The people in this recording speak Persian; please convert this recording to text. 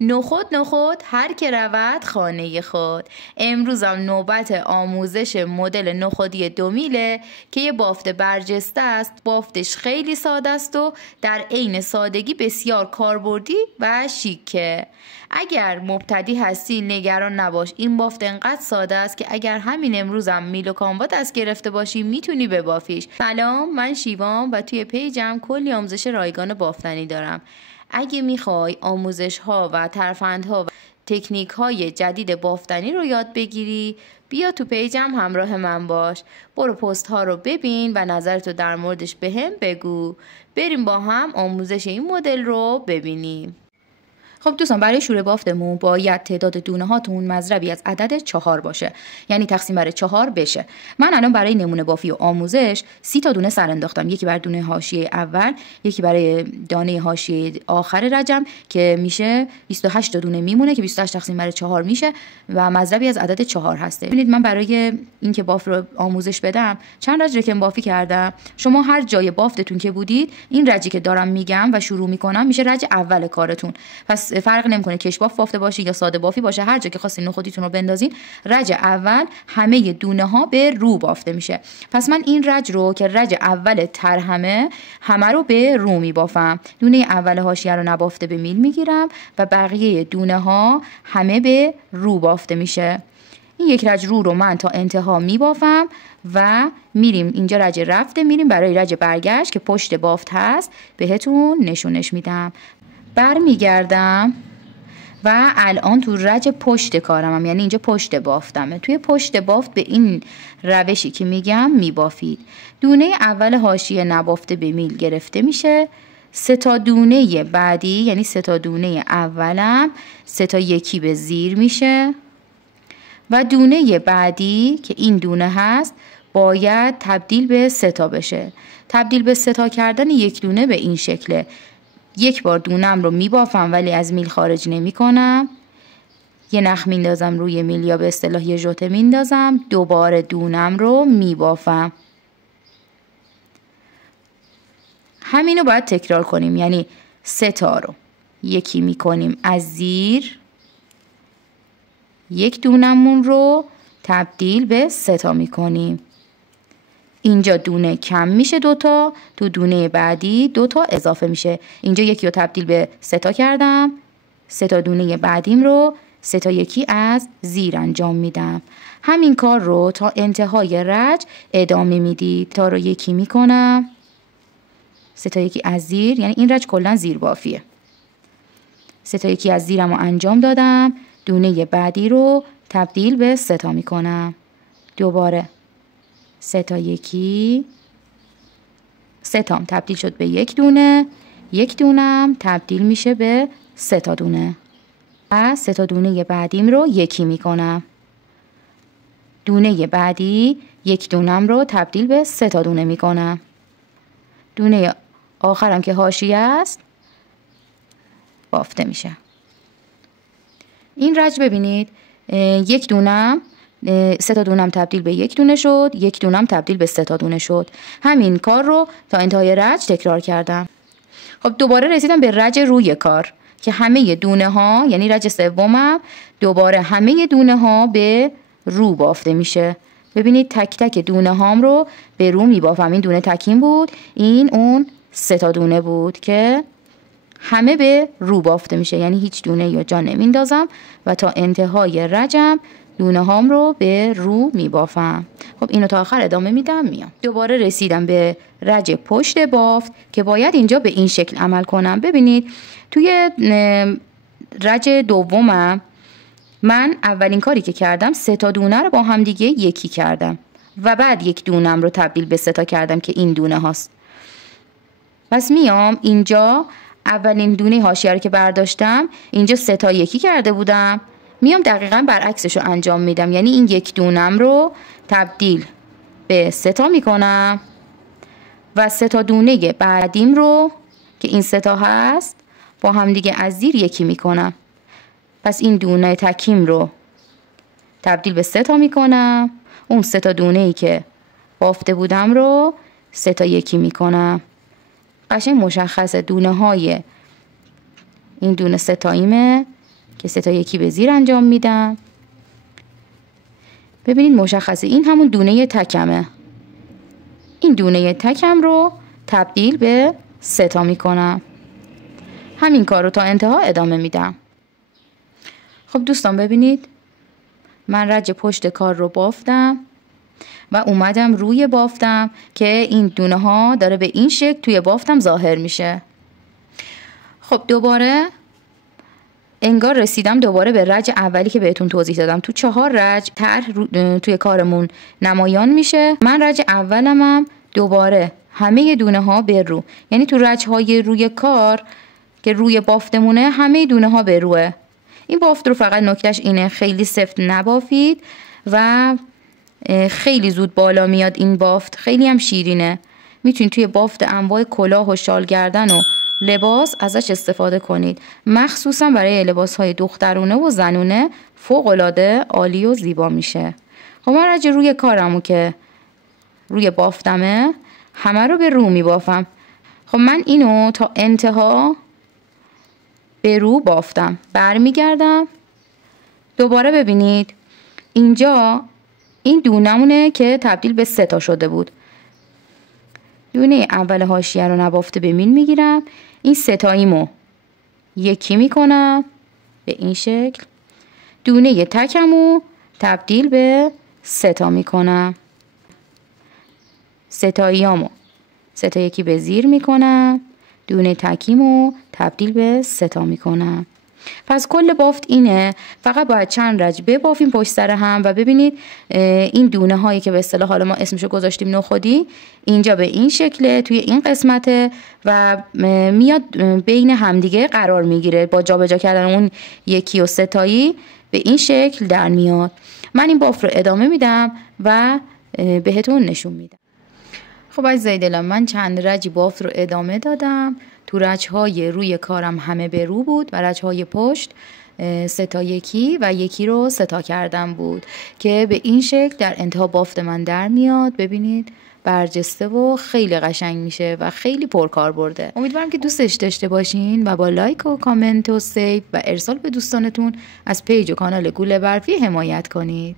نخود هر که رود خانه خود. امروزم نوبت آموزش مدل نخودی 2 میله که یه بافت برجسته است. بافتش خیلی ساده است و در عین سادگی بسیار کاربردی و شیکه. اگر مبتدی هستی نگران نباش، این بافت انقدر ساده است که اگر همین امروزم میل و کاموا دست گرفته باشی میتونی ببافیش. سلام، من شیوام و توی پیجم کلی آموزش رایگان بافتنی دارم. اگه میخوای آموزش ها و ترفندها و تکنیک های جدید بافتنی رو یاد بگیری، بیا تو پیجم همراه من باش. برو پست ها رو ببین و نظرتو در موردش بهم بگو. بریم با هم آموزش این مدل رو ببینیم. خب دوستان، برای شوره بافتمون باید تعداد دونه هاتون مضربی از عدد 4 باشه، یعنی تقسیم بر 4 بشه. من الان برای نمونه بافی و آموزش 30 تا دونه سر انداختم، یکی برای دونه حاشیه اول، یکی برای دانه حاشیه آخر رجم که میشه 28 تا دونه میمونه که 28 تقسیم بر 4 میشه و مضربی از عدد 4 هسته. ببینید من برای اینکه باف رو آموزش بدم چند رج رکن بافی کردم. شما هر جای بافتتون که بودید این رجی که دارم میگم و شروع میکنم میشه رج اول کارتون. پس فرق نمیکنه کش باف بافته باشه یا ساده بافی باشه، هر جا که خواستین نخودیتون رو بندازین رج اول همه دونه ها به رو بافته میشه. پس من این رج رو که رج اول ترهمه همه رو به رو میبافم. دونه اول حاشیه رو نبافته به میل میگیرم و بقیه دونه ها همه به رو بافته میشه. این یک رج رو من تا انتها میبافم و میریم اینجا رج رفته، میریم برای رج برگشت که پشت بافت هست بهتون نشونش میدم. برمیگردم و الان تو رج پشت کارمم، یعنی اینجا پشت بافتمه. توی پشت بافت به این روشی که میگم میبافید. دونه اول حاشیه نبافته به میل گرفته میشه. 3 تا دونه بعدی یعنی 3 تا دونه اولم 3 تا یکی به زیر میشه و دونه بعدی که این دونه هست باید تبدیل به 3 تا بشه. تبدیل به 3 تا کردن یک دونه به این شکله. یک بار دونم رو میبافم ولی از میل خارج نمی کنم. یه نخ میندازم روی میل یا به اصطلاح یه ژوته میندازم. دوباره دونم رو میبافم. همینو باید تکرار کنیم، یعنی 3 تا رو یکی میکنیم از زیر، یک دونمون رو تبدیل به 3 تا میکنیم. اینجا دونه کم میشه 2 تا، تو دونه بعدی 2 تا اضافه میشه. اینجا یکی رو تبدیل به 3 تا کردم، 3 تا دونه بعدیم رو 3 تا یکی از زیر انجام میدم. همین کار رو تا انتهای رج ادامه میدید. تا رو یکی میکنم، 3 تا یکی از زیر، یعنی این رج کلا زیر بافیه. 3 تا یکی از زیرم رو انجام دادم، دونه بعدی رو تبدیل به 3 تا میکنم. دوباره 3 تا یکی، 3 تام تبدیل شد به یک دونه، یک دونم تبدیل میشه به 3 تا دونه و 3 تا دونه بعدیم رو یکی میکنم. دونه بعدی یک دونم رو تبدیل به 3 تا دونه میکنم. دونه آخرم که حاشیه است بافته میشه. این رج ببینید یک دونم 3 تا دونم تبدیل به یک دونه شد، یک دونم تبدیل به 3 تا دونه شد. همین کار رو تا انتهای رج تکرار کردم. خب دوباره رسیدم به رج روی کار که همه دونه ها، یعنی رج سومم، دوباره همه دونه ها به رو بافته میشه. ببینید تک تک دونه هام رو به رو میبافم. این دونه تکیم بود، این اون 3 تا دونه بود که همه به رو بافته میشه، یعنی هیچ دونه یا جا نمیندازم و تا انتهای رجم دونه هام رو به رو میبافم. خب اینو تا آخر ادامه میدم میام. دوباره رسیدم به رج پشت بافت که باید اینجا به این شکل عمل کنم. ببینید توی رج دومم من اولین کاری که کردم 3 تا دونه رو با هم دیگه یکی کردم و بعد یک دونم رو تبدیل به 3 تا کردم که این دونه هاست. پس میام اینجا اولین دونه حاشیه رو که برداشتم اینجا 3 تا یکی کرده بودم، میام دقیقاً برعکسش رو انجام میدم، یعنی این یک دونم رو تبدیل به 3 تا میکنم و 3 تا دونه بعدیم رو که این 3 تا هست با هم دیگه از زیر یکی میکنم. پس این دونه تکیم رو تبدیل به 3 تا میکنم، اون 3 تا دونه‌ای که بافته بودم رو 3 تا یکی میکنم. قشنگ مشخصه دونه های این دونه 3 تاییمه، که 3 تا یکی به زیر انجام میدم. ببینید مشخصه این همون دونه تکمه. این دونه تکم رو تبدیل به 3 تا میکنم. همین کار رو تا انتها ادامه میدم. خب دوستان ببینید من رج پشت کار رو بافتم و اومدم روی بافتم که این دونه ها داره به این شکل توی بافتم ظاهر میشه. خب دوباره انگار رسیدم دوباره به رج اولی که بهتون توضیح دادم. تو 4 رج توی کارمون نمایان میشه. من رج اولمم دوباره همه دونه ها به رو، یعنی تو رج های روی کار که روی بافتمونه همه دونه ها به روه. این بافت رو فقط نکتهش اینه خیلی سفت نبافید و خیلی زود بالا میاد. این بافت خیلی هم شیرینه. میتونید توی بافت انواع کلاه و شال گردن و لباس ازش استفاده کنید. مخصوصا برای لباس های دخترونه و زنونه فوق العاده عالی و زیبا میشه. خب من رج روی کارمو که روی بافتمه همه رو به رو میبافم. خب من اینو تا انتها به رو بافتم. برمیگردم دوباره ببینید اینجا این دونمونه که تبدیل به 3 تا شده بود. دونه اول حاشیه رو نبافته به میل میگیرم. این 3 تاییمو یکی میکنم به این شکل. دونه تکمو تبدیل به 3 تا میکنم. 3 تاییامو 3 تا یکی به زیر میکنم. دونه تکیمو تبدیل به 3 تا میکنم. پس کل بافت اینه. فقط باید چند رج ببافیم پشت سر هم و ببینید این دونه هایی که به اصطلاح حالا ما اسمشو گذاشتیم نخودی اینجا به این شکله توی این قسمته و میاد بین همدیگه قرار میگیره. با جابجا کردن اون یکی و 3 تایی به این شکل در میاد. من این بافت رو ادامه میدم و بهتون نشون میدم. خب عزیزای دلم من چند رج بافت رو ادامه دادم. تو رج‌های روی کارم همه به رو بود و رج‌های پشت 3 تا یکی و یکی رو 3 تا کردم بود که به این شکل در انتها بافت من در میاد. ببینید برجسته و خیلی قشنگ میشه و خیلی پرکار برده. امیدوارم که دوستش داشته باشین و با لایک و کامنت و سیو و ارسال به دوستانتون از پیج و کانال گوله برفی حمایت کنید.